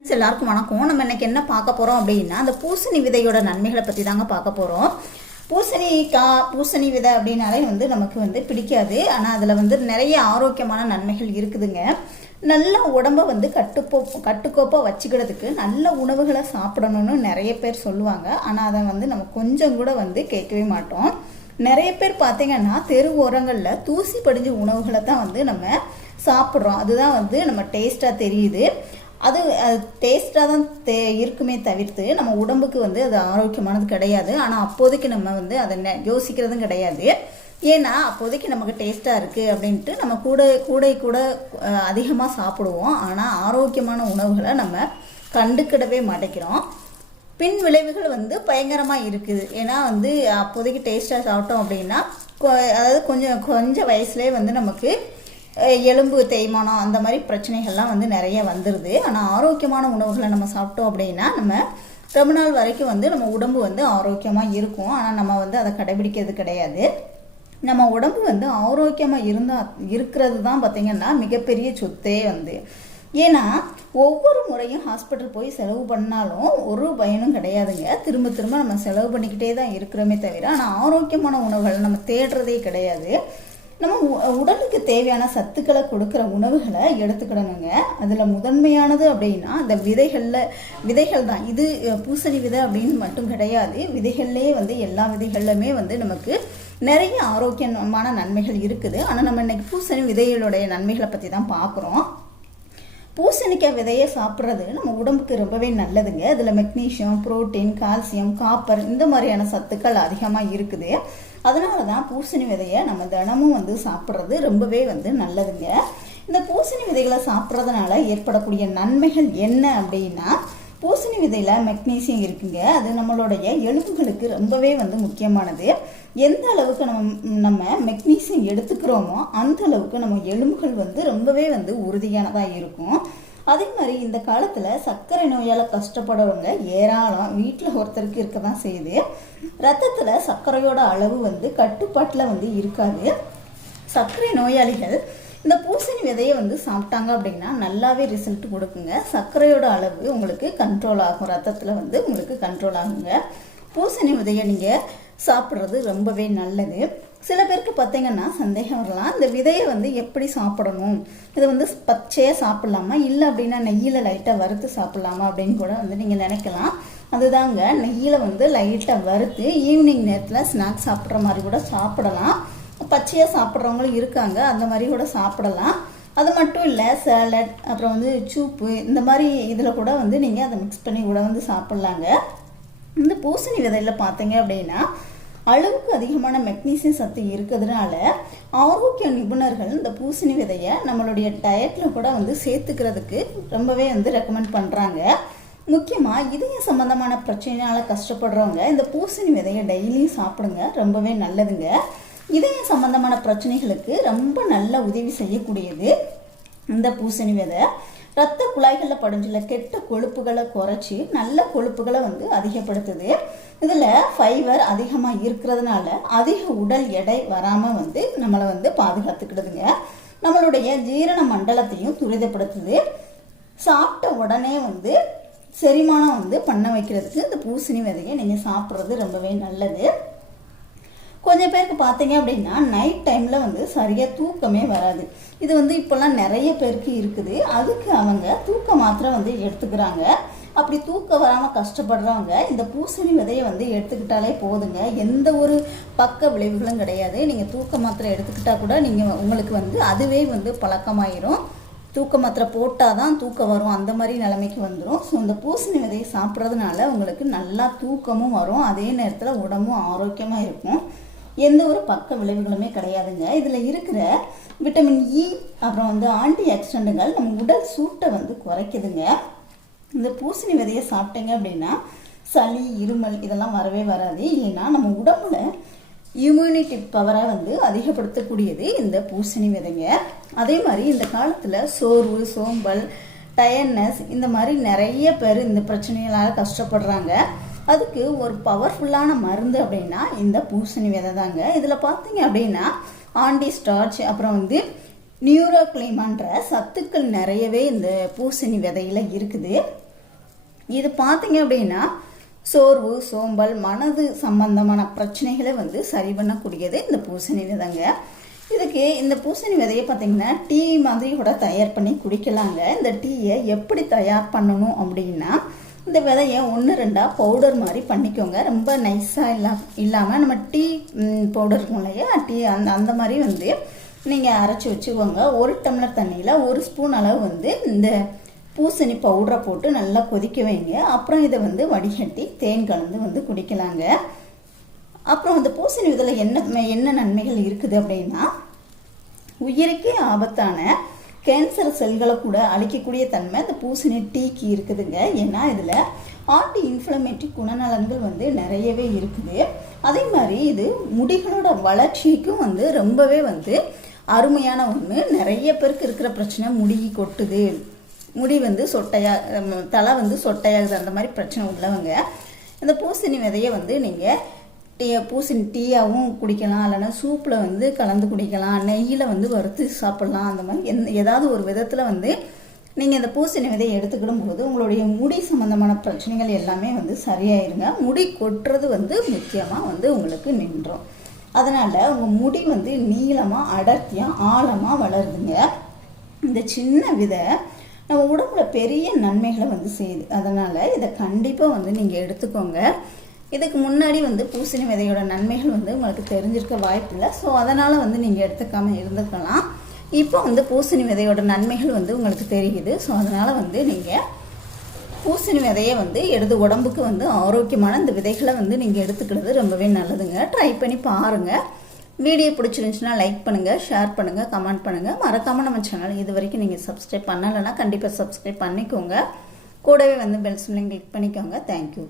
Friends எல்லாருக்கும் வணக்கம். நம்ம இன்னைக்கு என்ன பார்க்க போகிறோம் அப்படின்னா அந்த பூசணி விதையோட நன்மைகளை பற்றி தாங்க பார்க்க போகிறோம் பூசணிக்காய் பூசணி விதை அப்படின்னாலே வந்து நமக்கு வந்து பிடிக்காது. ஆனால் அதில் வந்து நிறைய ஆரோக்கியமான நன்மைகள் இருக்குதுங்க. நல்ல உடம்பை வந்து கட்டுப்போ கட்டுக்கோப்பாக வச்சுக்கிறதுக்கு நல்ல உணவுகளை சாப்பிடணும்னு நிறைய பேர் சொல்லுவாங்க. ஆனால் அதை வந்து நம்ம கொஞ்சம் கூட வந்து கேட்கவே மாட்டோம். நிறைய பேர் பார்த்தீங்கன்னா தெரு ஓரங்களில் தூசி படிஞ்ச உணவுகளை தான் வந்து நம்ம சாப்பிட்றோம். அதுதான் வந்து நம்ம டேஸ்ட்டாக தெரியுது. அது அது டேஸ்ட்டாக தான் தே இருக்குமே தவிர்த்து நம்ம உடம்புக்கு வந்து அது ஆரோக்கியமானது கிடையாது. ஆனால் அப்போதைக்கு நம்ம வந்து அதை நெ- யோசிக்கிறதும் கிடையாது. ஏன்னா அப்போதைக்கு நமக்கு டேஸ்ட்டாக இருக்குது அப்படின்ட்டு நம்ம கூட கூடை கூட அதிகமாக சாப்பிடுவோம். ஆனால் ஆரோக்கியமான உணவுகளை நம்ம கண்டுக்கிடவே மாட்டேங்கிறோம். பின் விளைவுகள் வந்து பயங்கரமாக இருக்குது. ஏன்னா வந்து அப்போதைக்கு டேஸ்ட்டாக சாப்பிட்டோம் அப்படின்னா கொ- அதாவது கொஞ்சம் கொஞ்சம் வயசுலேயே வந்து நமக்கு எலும்பு தேய்மானம் அந்த மாதிரி பிரச்சனைகள்லாம் வந்து நிறைய வந்துடுது ஆனால் ஆரோக்கியமான உணவுகளை நம்ம சாப்பிட்டோம் அப்படின்னா நம்ம ரொம்ப நாள் வரைக்கும் வந்து நம்ம உடம்பு வந்து ஆரோக்கியமாக இருக்கும். ஆனால் நம்ம வந்து அதை கடைபிடிக்கிறது கிடையாது. நம்ம உடம்பு வந்து ஆரோக்கியமாக இருந்தால் இருக்கிறது தான் பார்த்திங்கன்னா மிகப்பெரிய சொத்தே வந்து. ஏன்னா ஒவ்வொரு முறையும் ஹாஸ்பிட்டல் போய் செலவு பண்ணாலும் ஒரு பயனும் கிடையாதுங்க. திரும்ப திரும்ப நம்ம செலவு பண்ணிக்கிட்டே தான் இருக்கிறோமே தவிர ஆனால் ஆரோக்கியமான உணவுகளை நம்ம தேடுறதே கிடையாது. நம்ம உ- உடலுக்கு தேவையான சத்துக்களை கொடுக்குற உணவுகளை எடுத்துக்கிடணுங்க. அதில் முதன்மையானது அப்படின்னா அந்த விதைகளில் விதைகள் தான். இது பூசணி விதை அப்படின்னு மட்டும் கிடையாது. விதைகள்லேயே வந்து எல்லா விதைகள்லையுமே வந்து நமக்கு நிறைய ஆரோக்கியமான நன்மைகள் இருக்குது. ஆனால் நம்ம இன்னைக்கு பூசணி விதைகளுடைய நன்மைகளை பற்றி தான் பார்க்குறோம். பூசணிக்காய் விதையை சாப்பிட்றது நம்ம உடம்புக்கு ரொம்பவே நல்லதுங்க. அதில் மெக்னீஷியம் புரோட்டீன் கால்சியம் காப்பர் இந்த மாதிரியான சத்துக்கள் அதிகமாக இருக்குது. அதனால தான் பூசணி விதையை நம்ம தினமும் வந்து சாப்பிட்றது ரொம்பவே வந்து நல்லதுங்க. இந்த பூசணி விதைகளை சாப்பிட்றதுனால ஏற்படக்கூடிய நன்மைகள் என்ன அப்படின்னா பூசணி விதையில் மெக்னீசியம் இருக்குங்க. அது நம்மளுடைய எலும்புகளுக்கு ரொம்பவே வந்து முக்கியமானது. எந்த அளவுக்கு நம்ம நம்ம மெக்னீசியம் எடுத்துக்கிறோமோ அந்த அளவுக்கு நம்ம எலும்புகள் வந்து ரொம்பவே வந்து உறுதியானதாக இருக்கும். அதே மாதிரி இந்த காலத்தில் சர்க்கரை நோயால் கஷ்டப்படுறவங்க ஏராளம். வீட்டில் ஒருத்தருக்கு இருக்க தான் செய்யுது. ரத்தத்தில் சர்க்கரையோட அளவு வந்து கட்டுப்பாட்டில் வந்து இருக்காது. சர்க்கரை நோயாளிகள் இந்த பூசணி விதையை வந்து சாப்பிட்டாங்க அப்படின்னா நல்லாவே ரிசல்ட் கொடுக்குங்க. சர்க்கரையோட அளவு உங்களுக்கு கண்ட்ரோல் ஆகும். ரத்தத்தில் வந்து உங்களுக்கு கண்ட்ரோல் ஆகுங்க. பூசணி விதையை நீங்கள் சாப்பிட்றது ரொம்பவே நல்லது. சில பேருக்கு பார்த்தீங்கன்னா சந்தேகம் வரலாம். இந்த விதையை வந்து எப்படி சாப்பிடணும்? இதை வந்து பச்சையாக சாப்பிட்லாமா? இல்லை அப்படின்னா நெய்யில் லைட்டாக வறுத்து சாப்பிட்லாமா அப்படின்னு கூட வந்து நீங்கள் நினைக்கலாம். அதுதாங்க நெய்யில் வந்து லைட்டாக வறுத்து ஈவினிங் நேரத்தில் ஸ்நாக்ஸ் சாப்பிட்ற மாதிரி கூட சாப்பிடலாம். பச்சையாக சாப்பிட்றவங்களும் இருக்காங்க அந்த மாதிரி கூட சாப்பிடலாம். அது மட்டும் இல்லை சேலட் அப்புறம் வந்து சூப்பு இந்த மாதிரி இதில் கூட வந்து நீங்கள் அதை மிக்ஸ் பண்ணி கூட வந்து சாப்பிட்லாங்க. இந்த பூசணி விதையில் பார்த்தீங்க அப்படின்னா அளவுக்கு அதிகமான மெக்னீசியம் சத்து இருக்கிறதுனால ஆரோக்கிய நிபுணர்கள் இந்த பூசணி விதையை நம்மளுடைய டயட்டில் கூட வந்து சேர்த்துக்கிறதுக்கு ரொம்பவே வந்து ரெக்கமெண்ட் பண்ணுறாங்க முக்கியமாக இதய சம்பந்தமான பிரச்சனையால் கஷ்டப்படுறவங்க இந்த பூசணி விதையை டெய்லியும் சாப்பிடுங்க ரொம்பவே நல்லதுங்க. இதய சம்பந்தமான பிரச்சனைகளுக்கு ரொம்ப நல்ல உதவி செய்யக்கூடியது இந்த பூசணி விதை. ரத்த குழாய்களில் படிஞ்சுள்ள கெட்ட கொழுப்புகளை குறைச்சி நல்ல கொழுப்புகளை வந்து அதிகப்படுத்துது. இதில் ஃபைபர் அதிகமாக இருக்கிறதுனால அதிக உடல் எடை வராமல் வந்து நம்மளை வந்து பாதுகாத்துக்கிடுதுங்க. நம்மளுடைய ஜீரண மண்டலத்தையும் துரிதப்படுத்துது. சாப்பிட்ட உடனே வந்து செரிமானம் வந்து பண்ண வைக்கிறதுக்கு இந்த பூசணி விதையை நீங்கள் சாப்பிட்றது ரொம்பவே நல்லது. கொஞ்சம் பேருக்கு பார்த்தீங்க அப்படின்னா நைட் டைமில் வந்து சரியாக தூக்கமே வராது. இது வந்து இப்போல்லாம் நிறைய பேருக்கு இருக்குது. அதுக்கு அவங்க தூக்க மாத்திரை வந்து எடுத்துக்கிறாங்க. அப்படி தூக்கம் வராமல் கஷ்டப்படுறவங்க இந்த பூசணி விதையை வந்து எடுத்துக்கிட்டாலே போதுங்க. எந்த ஒரு பக்க விளைவுகளும் கிடையாது. நீங்கள் தூக்க மாத்திரை எடுத்துக்கிட்டால் கூட நீங்கள் உங்களுக்கு வந்து அதுவே வந்து பழக்கமாயிரும். தூக்க மாத்திரை போட்டால் தான் தூக்கம் வரும். அந்த மாதிரி நிலைமைக்கு வந்துடும் ஸோ இந்த பூசணி விதையை சாப்பிட்றதுனால உங்களுக்கு நல்லா தூக்கமும் வரும். அதே நேரத்தில் உடம்பும் ஆரோக்கியமாக இருக்கும். எந்த ஒரு பக்க விளைவுகளுமே கிடையாதுங்க. இதில் இருக்கிற விட்டமின் இ e, அப்புறம் வந்து ஆன்டி ஆக்சிடென்ட்டுகள் நம்ம உடல் சூட்டை வந்து குறைக்குதுங்க. இந்த பூசணி விதையை சாப்பிட்டீங்க அப்படின்னா சளி இருமல் இதெல்லாம் வரவே வராது. இல்லைன்னா நம்ம உடம்புல இம்யூனிட்டி பவரை வந்து அதிகப்படுத்தக்கூடியது இந்த பூசணி விதைங்க. அதே மாதிரி இந்த காலத்தில் சோர்வு சோம்பல் டயர்னஸ் இந்த மாதிரி நிறைய பேர் இந்த பிரச்சனைகளால் கஷ்டப்படுறாங்க. அதுக்கு ஒரு பவர்ஃபுல்லான மருந்து அப்படின்னா இந்த பூசணி விதை தாங்க. இதில் பார்த்தீங்க அப்படின்னா ஆண்டி ஸ்டார்ச் அப்புறம் வந்து நியூரோக்ளைமான்ற சத்துக்கள் நிறையவே இந்த பூசணி விதையில் இருக்குது. இது பார்த்தீங்க அப்படின்னா சோர்வு சோம்பல் மனது சம்பந்தமான பிரச்சனைகளை வந்து சரி பண்ணக்கூடியது இந்த பூசணி விதைங்க. இதுக்கு இந்த பூசணி விதையை பார்த்தீங்கன்னா டீ மாதிரி கூட தயார் பண்ணி குடிக்கலாங்க. இந்த டீயை எப்படி தயார் பண்ணணும் அப்படின்னா இந்த விதையை ஒன்று ரெண்டாக பவுடர் மாதிரி பண்ணிக்கோங்க. ரொம்ப நைஸாக இல்லா இல்லாமல் நம்ம டீ பவுடர் இருக்கும் இல்லையா? டீ அந்த அந்த மாதிரி வந்து நீங்கள் அரைச்சி வச்சுக்கோங்க. ஒரு டம்ளர் தண்ணியில் ஒரு ஸ்பூன் அளவு வந்து இந்த பூசணி பவுடரை போட்டு நல்லா கொதிக்க வைங்க. அப்புறம் இதை வந்து வடிகட்டி தேன் கலந்து வந்து குடிக்கலாங்க. அப்புறம் அந்த பூசணி இதில் என்ன என்ன நன்மைகள் இருக்குது அப்படின்னா உயிருக்கே ஆபத்தான கேன்சர் செல்களை கூட அழிக்கக்கூடிய தன்மை அந்த பூசணி டீக்கு இருக்குதுங்க. ஏன்னா இதில் ஆன்டி இன்ஃப்ளமேட்டரி குணநலன்கள் வந்து நிறையவே இருக்குது. அதே மாதிரி இது முடிகளோட வளர்ச்சிக்கும் வந்து ரொம்பவே வந்து அருமையான ஒன்று நிறைய பேருக்கு இருக்கிற பிரச்சனை முடி கொட்டுது. முடி வந்து சொட்டையா தலை வந்து சொட்டையாகுது. அந்த மாதிரி பிரச்சனை உள்ளவங்க இந்த பூசணி விதையை வந்து நீங்கள் டீ பூசணி டீயாகவும் குடிக்கலாம் இல்லைன்னா சூப்பில் வந்து கலந்து குடிக்கலாம் நெய்யில் வந்து வறுத்து சாப்பிட்லாம் அந்த மாதிரி எந் ஏதாவது ஒரு விதத்தில் வந்து நீங்கள் இந்த பூசணி விதையை எடுத்துக்கிடும் போது உங்களுடைய முடி சம்மந்தமான பிரச்சனைகள் எல்லாமே வந்து சரியாயிருங்க. முடி கொட்டுறது வந்து முக்கியமாக வந்து உங்களுக்கு நின்றோம். அதனால் உங்கள் முடி வந்து நீளமாக அடர்த்தியாக ஆழமாக வளருதுங்க. இந்த சின்ன விதை நம்ம உடம்புல பெரிய நன்மைகளை வந்து செய்யுது. அதனால் இதை கண்டிப்பாக வந்து நீங்கள் எடுத்துக்கோங்க. இதுக்கு முன்னாடி வந்து பூசணி விதையோட நன்மைகள் வந்து உங்களுக்கு தெரிஞ்சிருக்க வாய்ப்பில்லை. ஸோ அதனால் வந்து நீங்கள் எடுத்துக்காம இருந்துக்கலாம். இப்போ வந்து பூசணி விதையோட நன்மைகள் வந்து உங்களுக்கு தெரியுது. ஸோ அதனால் வந்து நீங்கள் பூசணி விதையை வந்து எடுத்து உடம்புக்கு வந்து ஆரோக்கியமான இந்த விதைகளை வந்து நீங்கள் எடுத்துக்கிறது ரொம்பவே நல்லதுங்க. ட்ரை பண்ணி பாருங்கள் வீடியோ பிடிச்சிருந்துச்சுன்னா லைக் பண்ணுங்கள் ஷேர் பண்ணுங்கள் கமெண்ட் பண்ணுங்கள் மறக்காமல் நம்ம சேனல் இது வரைக்கும் நீங்கள் சப்ஸ்கிரைப் பண்ணலைன்னா கண்டிப்பாக சப்ஸ்கிரைப் பண்ணிக்கோங்க. கூடவே வந்து பெல் சிம்லையும் கிளிக் பண்ணிக்கோங்க. Thank you